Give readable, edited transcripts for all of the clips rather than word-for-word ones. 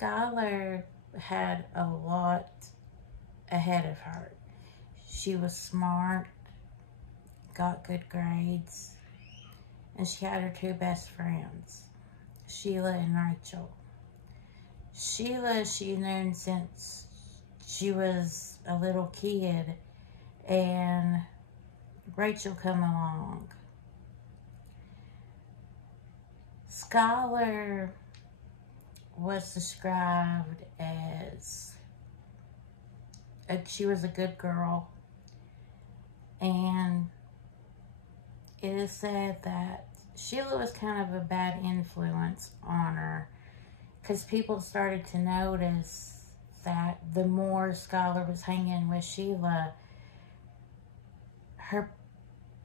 Skylar had a lot ahead of her. She was smart, got good grades, and she had her two best friends, Sheila and Rachel. Sheila, she known since she was a little kid, and Rachel come along. Skylar was described as she was a good girl, and it is said that Sheila was kind of a bad influence on her, because people started to notice that the more Skylar was hanging with Sheila,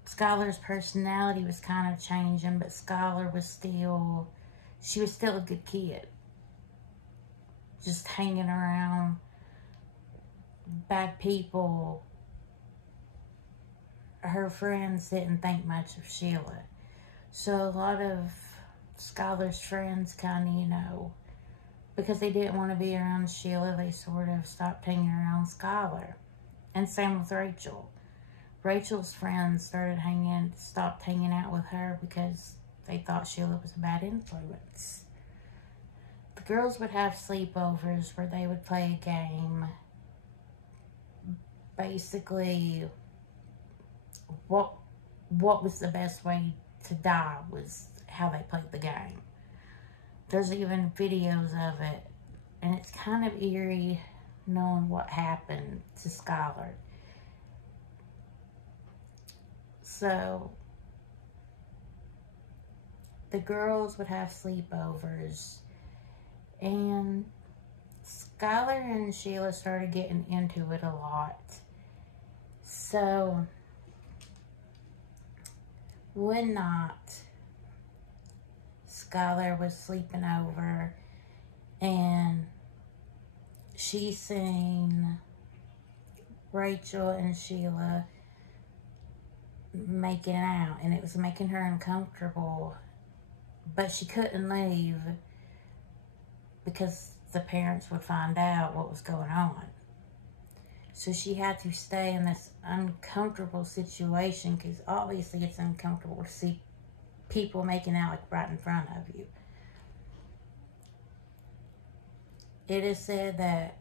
Skylar's personality was kind of changing, but Skylar was still, she was still a good kid. Just hanging around bad people. Her friends didn't think much of Sheila. So a lot of Skylar's friends kind of, you know, because they didn't want to be around Sheila, they sort of stopped hanging around Skylar. And same with Rachel. Rachel's friends stopped hanging out with her because they thought Sheila was a bad influence. The girls would have sleepovers where they would play a game. Basically, what was the best way to die was how they played the game. There's even videos of it, and it's kind of eerie knowing what happened to Skylar. So, the girls would have sleepovers, and Skylar and Sheila started getting into it a lot. So, one night, Skylar was sleeping over, and she seen Rachel and Sheila making out, and it was making her uncomfortable, but she couldn't leave because the parents would find out what was going on. So she had to stay in this uncomfortable situation, because obviously it's uncomfortable to see people making out like right in front of you. It is said that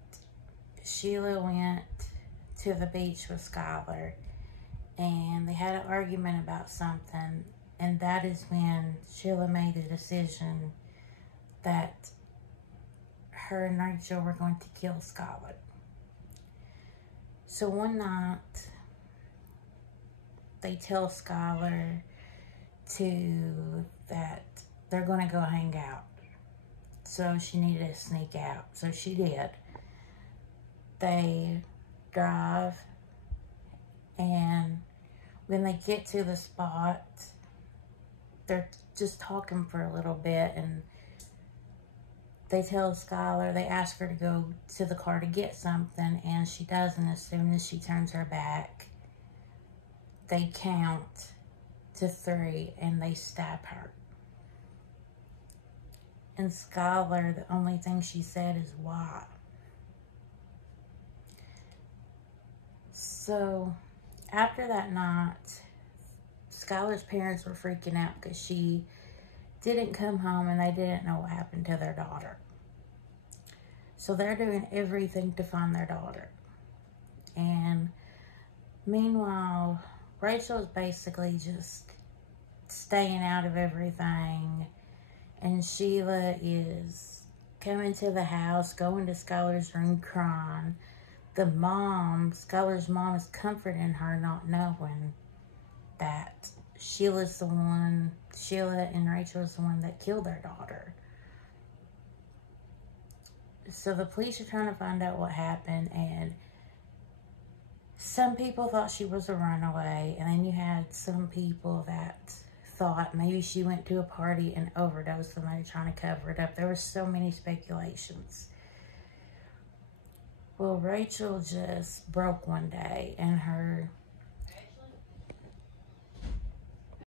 Sheila went to the beach with Skylar, and they had an argument about something, and that is when Sheila made the decision that her and Rachel were going to kill Skylar. So one night, they tell Skylar that they're going to go hang out. So she needed to sneak out. So she did. They drive, and when they get to the spot, they're just talking for a little bit, and they tell Skylar, they ask her to go to the car to get something, and she doesn't. As soon as she turns her back, they count to 3, and they stab her. And Skylar, the only thing she said is, "Why?" So, after that night, Skylar's parents were freaking out because she didn't come home, and they didn't know what happened to their daughter. So they're doing everything to find their daughter. And meanwhile, Rachel is basically just staying out of everything, and Sheila is coming to the house, going to Skylar's room crying. Skylar's mom is comforting her, not knowing that Sheila and Rachel is the one that killed their daughter. So the police are trying to find out what happened, and some people thought she was a runaway, and then you had some people that thought maybe she went to a party and overdosed, and they were trying to cover it up. There were so many speculations. Well, Rachel just broke one day, and her